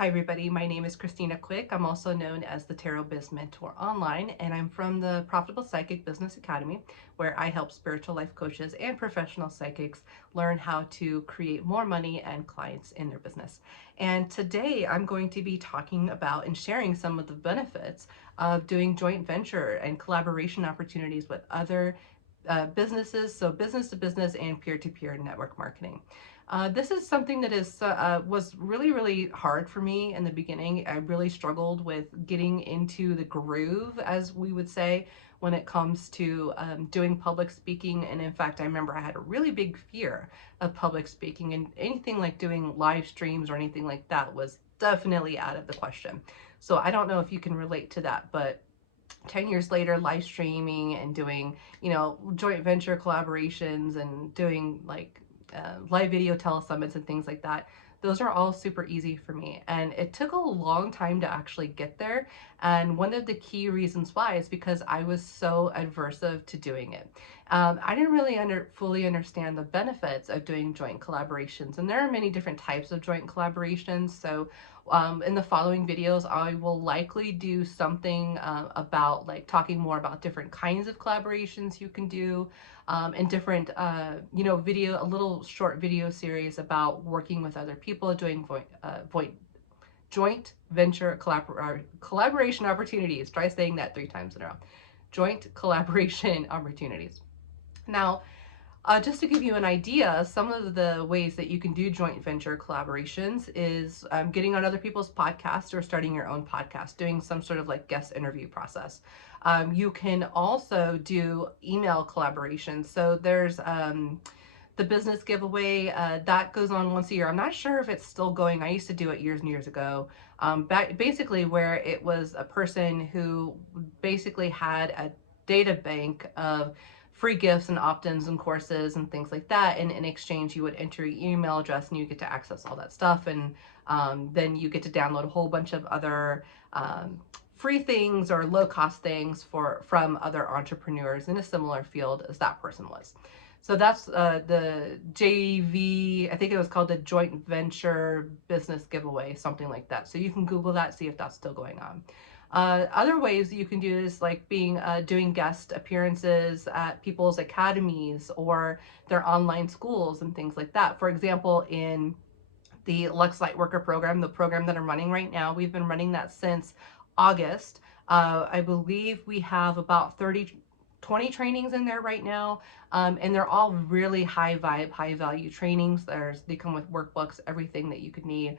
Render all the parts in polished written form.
Hi everybody, my name is Christina Quick. I'm also known as the Tarot Biz Mentor online, and I'm from the Profitable Psychic Business Academy, where I help spiritual life coaches and professional psychics learn how to create more money and clients in their business. And today I'm going to be talking about and sharing some of the benefits of doing joint venture and collaboration opportunities with other businesses, so business to business and peer-to-peer network marketing. This is something that was really hard for me in the beginning. I really struggled with getting into the groove, as we would say, when it comes to doing public speaking. And in fact, I remember I had a really big fear of public speaking, and anything like doing live streams or anything like that was definitely out of the question. So I don't know if you can relate to that, but 10 years later, live streaming and doing, joint venture collaborations and doing like live video telesummits and things like that, those are all super easy for me. And it took a long time to actually get there. And one of the key reasons why is because I was so aversive to doing it. I didn't really fully understand the benefits of doing joint collaborations. And there are many different types of joint collaborations. So in the following videos, I will likely do something about like talking more about different kinds of collaborations you can do, and different, a little short video series about working with other people, doing joint venture collaboration opportunities. Try saying that 3 times in a row. Joint collaboration opportunities. Now, just to give you an idea, some of the ways that you can do joint venture collaborations is getting on other people's podcasts or starting your own podcast, doing some sort of like guest interview process. You can also do email collaborations. So there's the business giveaway that goes on once a year. I'm not sure if it's still going. I used to do it years and years ago. Basically, where it was a person who basically had a data bank of free gifts and opt-ins and courses and things like that. And in exchange, you would enter your email address and you get to access all that stuff. And then you get to download a whole bunch of other free things or low-cost things from other entrepreneurs in a similar field as that person was. So that's the JV, I think it was called the Joint Venture Business Giveaway, something like that. So you can Google that, see if that's still going on. Other ways that you can do is like doing guest appearances at people's academies or their online schools and things like that. For example, in the Lux Lightworker program, the program that I'm running right now, we've been running that since August. I believe we have about 20 trainings in there right now, and they're all really high vibe, high value trainings. They come with workbooks, everything that you could need.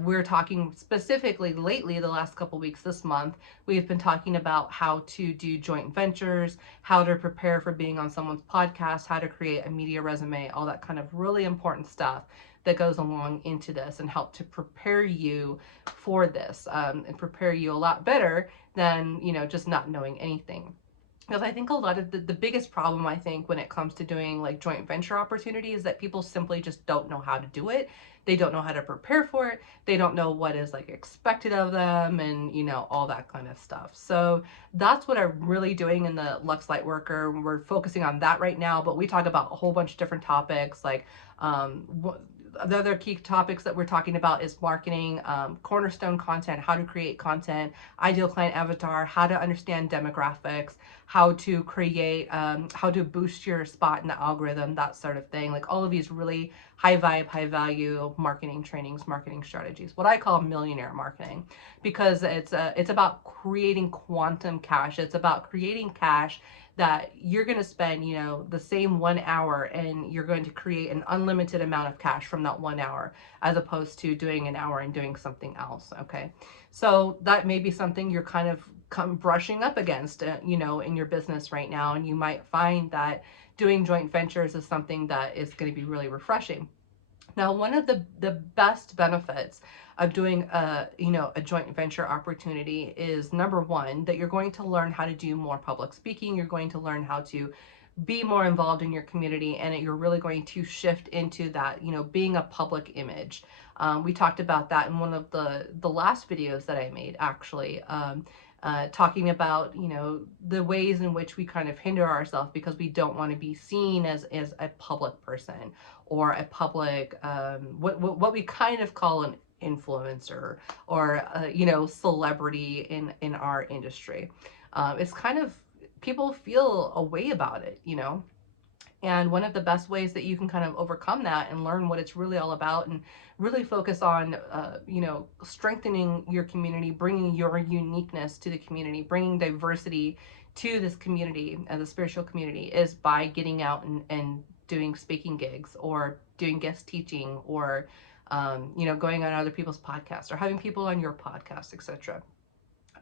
We're talking specifically lately, the last couple weeks this month, we've been talking about how to do joint ventures, how to prepare for being on someone's podcast, how to create a media resume, all that kind of really important stuff that goes along into this and help to prepare you for this, and prepare you a lot better than, just not knowing anything. Because I think a lot of the biggest problem, I think, when it comes to doing like joint venture opportunities is that people simply just don't know how to do it. They don't know how to prepare for it. They don't know what is like expected of them and, all that kind of stuff. So that's what I'm really doing in the Lux Lightworker. We're focusing on that right now, but we talk about a whole bunch of different topics like the other key topics that we're talking about is marketing, cornerstone content, how to create content, ideal client avatar, how to understand demographics, how to create, how to boost your spot in the algorithm, that sort of thing. Like all of these really high vibe, high value marketing trainings, marketing strategies, what I call millionaire marketing, because it's about creating quantum cash. It's about creating cash that you're going to spend, the same 1 hour, and you're going to create an unlimited amount of cash from that 1 hour, as opposed to doing an hour and doing something else. Okay. So that may be something you're kind of brushing up against, in your business right now. And you might find that doing joint ventures is something that is going to be really refreshing. Now, one of the best benefits of doing a joint venture opportunity is, number one, that you're going to learn how to do more public speaking. You're going to learn how to be more involved in your community, and you're really going to shift into that, being a public image. We talked about that in one of the last videos that I made, actually. Talking about, the ways in which we kind of hinder ourselves because we don't want to be seen as a public person or a public, what we kind of call an influencer or celebrity in our industry. It's kind of, people feel a way about it, and one of the best ways that you can kind of overcome that and learn what it's really all about and really focus on, strengthening your community, bringing your uniqueness to the community, bringing diversity to this community and the spiritual community, is by getting out and doing speaking gigs or doing guest teaching or, going on other people's podcasts or having people on your podcast, etc.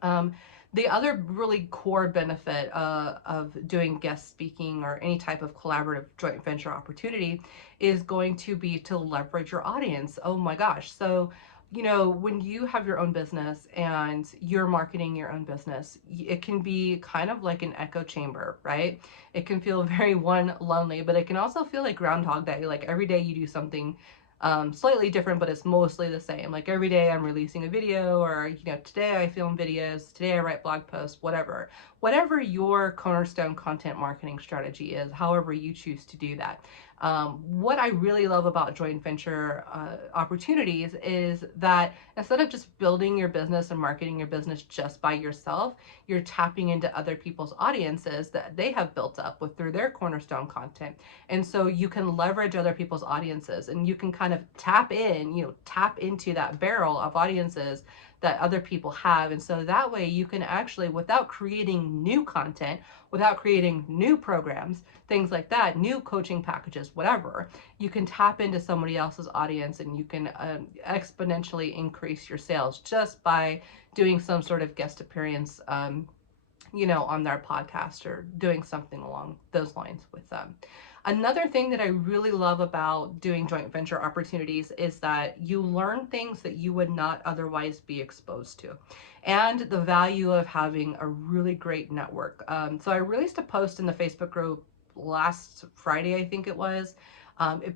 Um, the other really core benefit of doing guest speaking or any type of collaborative joint venture opportunity is going to be to leverage your audience. Oh my gosh. So, when you have your own business and you're marketing your own business, it can be kind of like an echo chamber, right? It can feel very lonely, but it can also feel like Groundhog Day. Like every day you do something slightly different, but it's mostly the same. Like every day I'm releasing a video, or today I film videos, today I write blog posts, whatever your cornerstone content marketing strategy is, however you choose to do that. What I really love about joint venture opportunities is that instead of just building your business and marketing your business just by yourself, you're tapping into other people's audiences that they have built up through their cornerstone content. And so you can leverage other people's audiences, and you can kind of tap into that barrel of audiences that other people have. And so that way you can actually, without creating new content, without creating new programs, things like that, new coaching packages, whatever, you can tap into somebody else's audience, and you can exponentially increase your sales just by doing some sort of guest appearance, on their podcast or doing something along those lines with them. Another thing that I really love about doing joint venture opportunities is that you learn things that you would not otherwise be exposed to, and the value of having a really great network. So I released a post in the Facebook group last Friday, I think it was.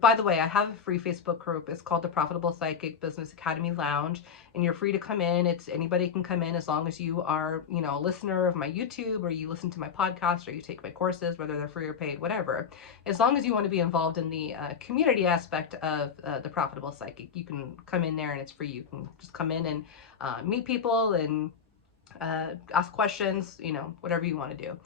By the way, I have a free Facebook group. It's called the Profitable Psychic Business Academy Lounge, and you're free to come in. Anybody can come in as long as you are, a listener of my YouTube, or you listen to my podcast, or you take my courses, whether they're free or paid, whatever. As long as you want to be involved in the community aspect of the Profitable Psychic, you can come in there and it's free. You can just come in and meet people and ask questions, whatever you want to do.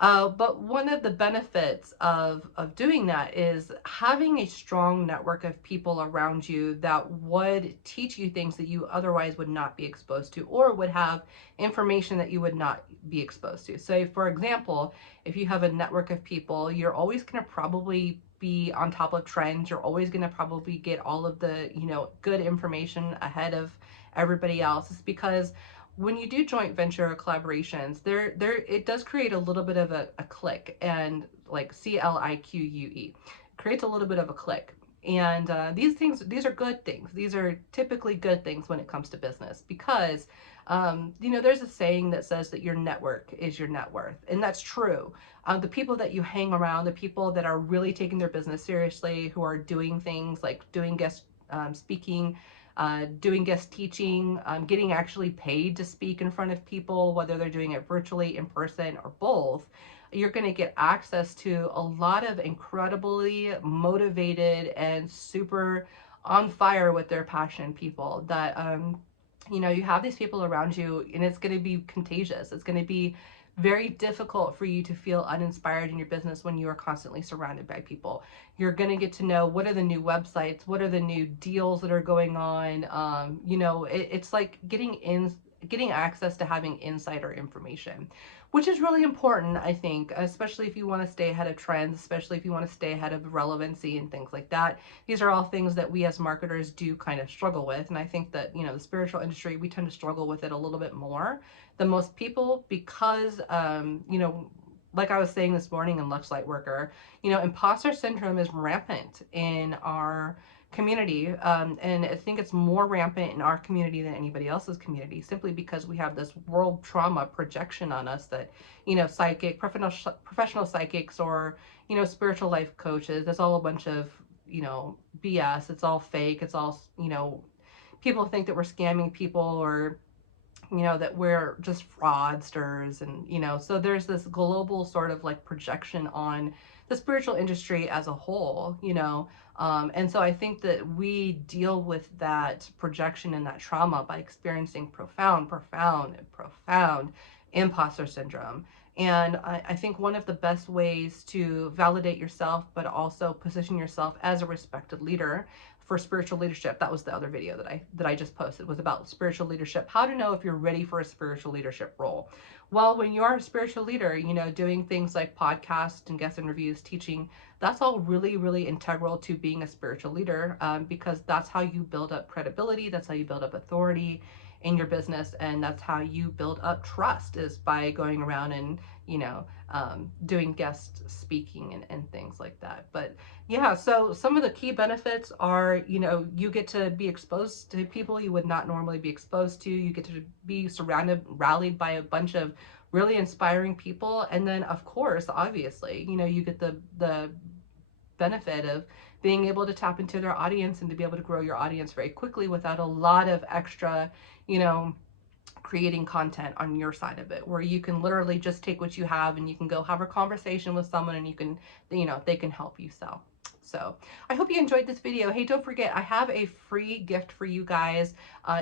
But one of the benefits of doing that is having a strong network of people around you that would teach you things that you otherwise would not be exposed to, or would have information that you would not be exposed to. So for example, if you have a network of people, you're always going to probably be on top of trends. You're always going to probably get all of the, good information ahead of everybody else. It's because when you do joint venture collaborations, it does create a little bit of a clique, and like CLIQUE, creates a little bit of a clique. And these are good things. These are typically good things when it comes to business, because there's a saying that says that your network is your net worth, and that's true. The people that you hang around, the people that are really taking their business seriously, who are doing things like doing guest speaking, doing guest teaching, getting actually paid to speak in front of people, whether they're doing it virtually, in person, or both, you're going to get access to a lot of incredibly motivated and super on fire with their passion people that, you have these people around you, and it's going to be contagious. It's going to be very difficult for you to feel uninspired in your business when you are constantly surrounded by people. You're going to get to know what are the new websites, what are the new deals that are going on. It's like getting access to having insider information, which is really important, I think, especially if you want to stay ahead of trends, especially if you want to stay ahead of relevancy and things like that. These are all things that we as marketers do kind of struggle with. And I think that, the spiritual industry, we tend to struggle with it a little bit more than most people, because, like I was saying this morning in Lux Lightworker, imposter syndrome is rampant in our community. And I think it's more rampant in our community than anybody else's community, simply because we have this world trauma projection on us that, professional psychics, or, spiritual life coaches, that's all a bunch of, BS. It's all fake. It's all, people think that we're scamming people, or that we're just fraudsters. And so there's this global sort of like projection on the spiritual industry as a whole, you know. And so I think that we deal with that projection and that trauma by experiencing profound imposter syndrome. And I think one of the best ways to validate yourself, but also position yourself as a respected leader for spiritual leadership. That was the other video that I just posted, was about spiritual leadership. How to know if you're ready for a spiritual leadership role. Well, when you are a spiritual leader, you know, doing things like podcasts and guest interviews, teaching, that's all really, really integral to being a spiritual leader, because that's how you build up credibility. That's how you build up authority in your business. And that's how you build up trust, is by going around and, you know, doing guest speaking and things like that. But yeah, so some of the key benefits are, you know, you get to be exposed to people you would not normally be exposed to. You get to be rallied by a bunch of really inspiring people. And then, of course, obviously, you know, you get the benefit of being able to tap into their audience and to be able to grow your audience very quickly without a lot of extra, you know, creating content on your side of it, where you can literally just take what you have and you can go have a conversation with someone and you can, you know, they can help you sell. So I hope you enjoyed this video. Hey, don't forget, I have a free gift for you guys.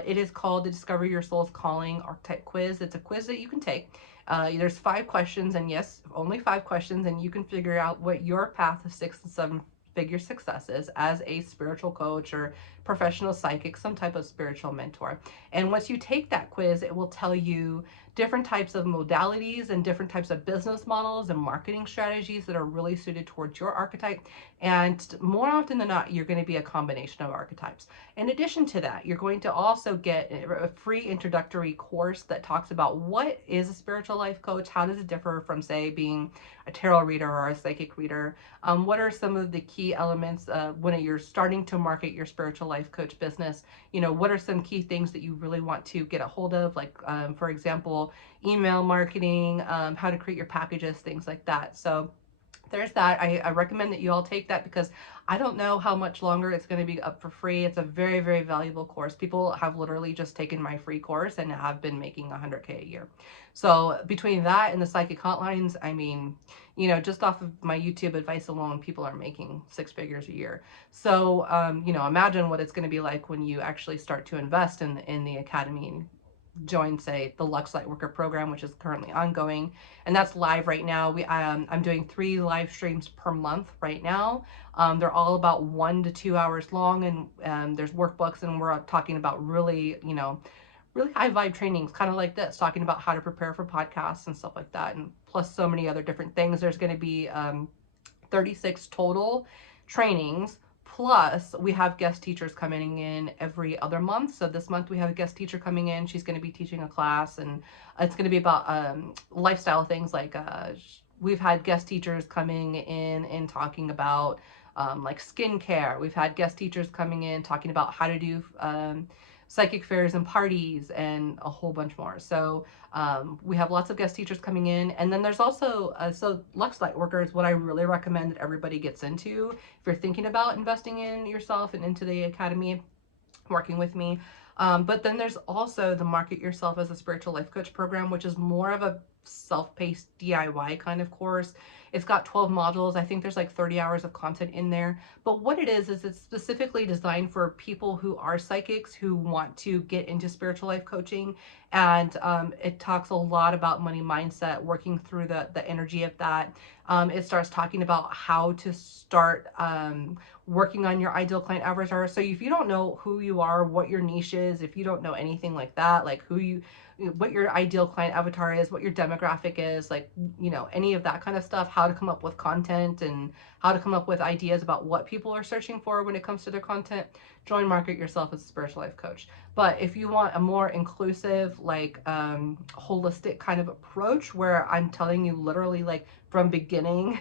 It is called the Discover Your Soul's Calling Archetype Quiz. It's a quiz that you can take. There's 5 questions, and yes, only 5 questions, and you can figure out what your path of 6 and 7 figure success is as a spiritual coach or professional psychic, some type of spiritual mentor. And once you take that quiz, it will tell you different types of modalities and different types of business models and marketing strategies that are really suited towards your archetype. And more often than not, you're going to be a combination of archetypes. In addition to that, you're going to also get a free introductory course that talks about what is a spiritual life coach, how does it differ from, say, being a tarot reader or a psychic reader, what are some of the key elements when you're starting to market your spiritual life coach business. You know, what are some key things that you really want to get a hold of, like for example, email marketing, how to create your packages, things like that. So there's that. I recommend that you all take that, because I don't know how much longer it's going to be up for free. It's a very, very valuable course. People have literally just taken my free course and have been making 100K a year. So between that and the psychic hotlines, I mean, you know, just off of my YouTube advice alone, people are making 6 figures a year. So, you know, imagine what it's going to be like when you actually start to invest in the academy and join, say, the Lux Lightworker program, which is currently ongoing, and that's live right now. I'm doing 3 live streams per month right now. They're all about 1 to 2 hours long, and there's workbooks, and we're talking about really, you know, really high vibe trainings, kind of like this, talking about how to prepare for podcasts and stuff like that, and plus so many other different things. There's going to be 36 total trainings. Plus, we have guest teachers coming in every other month. So this month we have a guest teacher coming in. She's going to be teaching a class, and it's going to be about lifestyle things. Like we've had guest teachers coming in and talking about like skincare. We've had guest teachers coming in talking about how to do psychic fairs and parties and a whole bunch more. So we have lots of guest teachers coming in. And then there's also, so Lux Lightworker is what I really recommend that everybody gets into. If you're thinking about investing in yourself and into the academy, working with me. But then there's also the Market Yourself as a Spiritual Life Coach program, which is more of a self-paced DIY kind of course. It's got 12 modules. I think there's like 30 hours of content in there. But what it is it's specifically designed for people who are psychics who want to get into spiritual life coaching. And it talks a lot about money mindset, working through the energy of that. It starts talking about how to start working on your ideal client avatar. So if you don't know who you are, what your niche is, if you don't know anything like that, like what your ideal client avatar is, what your demographic is, like, you know, any of that kind of stuff, how to come up with content and how to come up with ideas about what people are searching for when it comes to their content, join Market Yourself as a Spiritual Life Coach. But if you want a more inclusive, like holistic kind of approach, where I'm telling you literally, like, from beginning,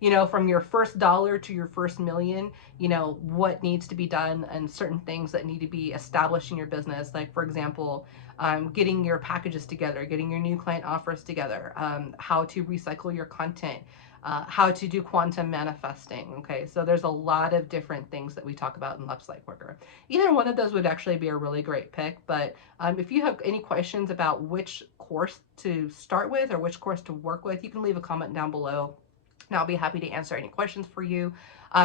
you know, from your first dollar to your first million, you know, what needs to be done and certain things that need to be established in your business. Like, for example, getting your packages together, getting your new client offers together, how to recycle your content, how to do quantum manifesting. Okay, so there's a lot of different things that we talk about in Lux Lightworker. Either one of those would actually be a really great pick. But if you have any questions about which course to start with or which course to work with, you can leave a comment down below. and I'll be happy to answer any questions for you.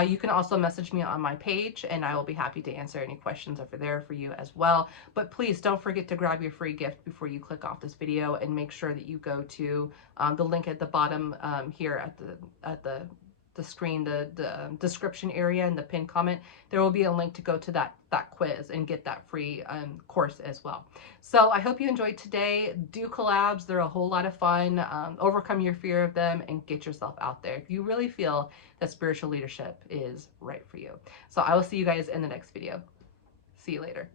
You can also message me on my page, and I will be happy to answer any questions over there for you as well. But please don't forget to grab your free gift before you click off this video, and make sure that you go to the link at the bottom here at the screen, the description area and the pinned comment. There will be a link to go to that quiz and get that free course as well. So I hope you enjoyed today. Do collabs. They're a whole lot of fun. Overcome your fear of them and get yourself out there if you really feel that spiritual leadership is right for you. So I will see you guys in the next video. See you later.